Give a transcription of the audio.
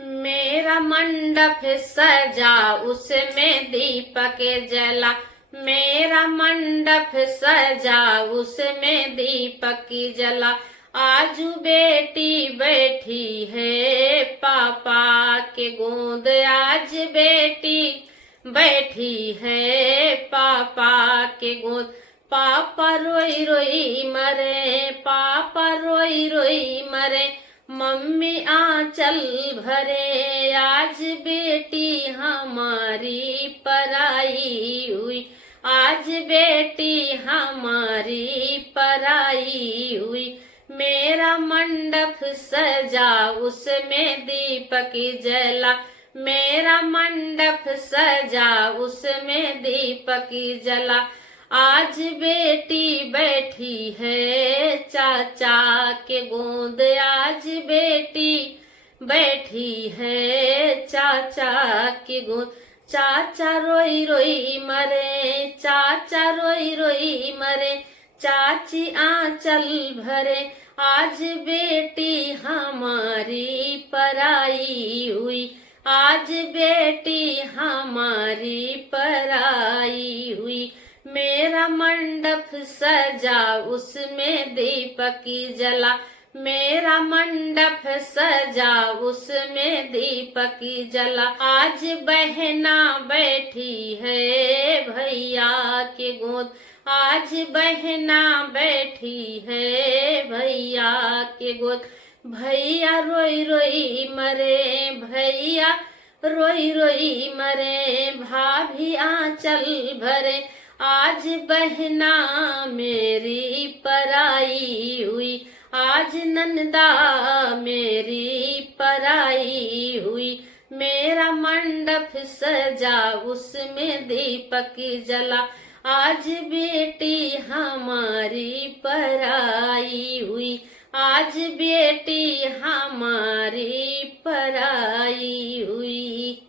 मेरा मंडप सजा उसमें दीपक जला। मेरा मंडप सजा उसमें दीपक जला। आजू बेटी बैठी है पापा के गोद। आज बेटी बैठी है पापा के गोद। पापा रोई रोई मरे, पापा रोई रोई मरे। मम्मी आंचल भरे, आज बेटी हमारी पराई हुई। आज बेटी हमारी पराई हुई। मेरा मंडप सजा उसमें दीपक जला। मेरा मंडप सजा उसमें दीपक जला। आज बेटी बैठी है चाचा के गोद। आज बेटी बैठी है चाचा के गोद। चाचा रोई रोई मरे, चाचा रोई रोई मरे। चाची आंचल भरे, आज बेटी हमारी पराई हुई। आज बेटी हमारी पराई हुई। मेरा मंडप सजा उसमें दीपक जला। मेरा मंडप सजा उसमें दीपक जला। आज बहना बैठी है भैया के गोद। आज बहना बैठी है भैया के गोद। भैया रोई रोई मरे, भैया रोई रोई मरे। भाभी आंचल भरे, आज बहना मेरी पराई हुई। आज नंदा मेरी पराई हुई। मेरा मंडप सजा उसमें दीपक जला। आज बेटी हमारी पराई हुई। आज बेटी हमारी पराई हुई।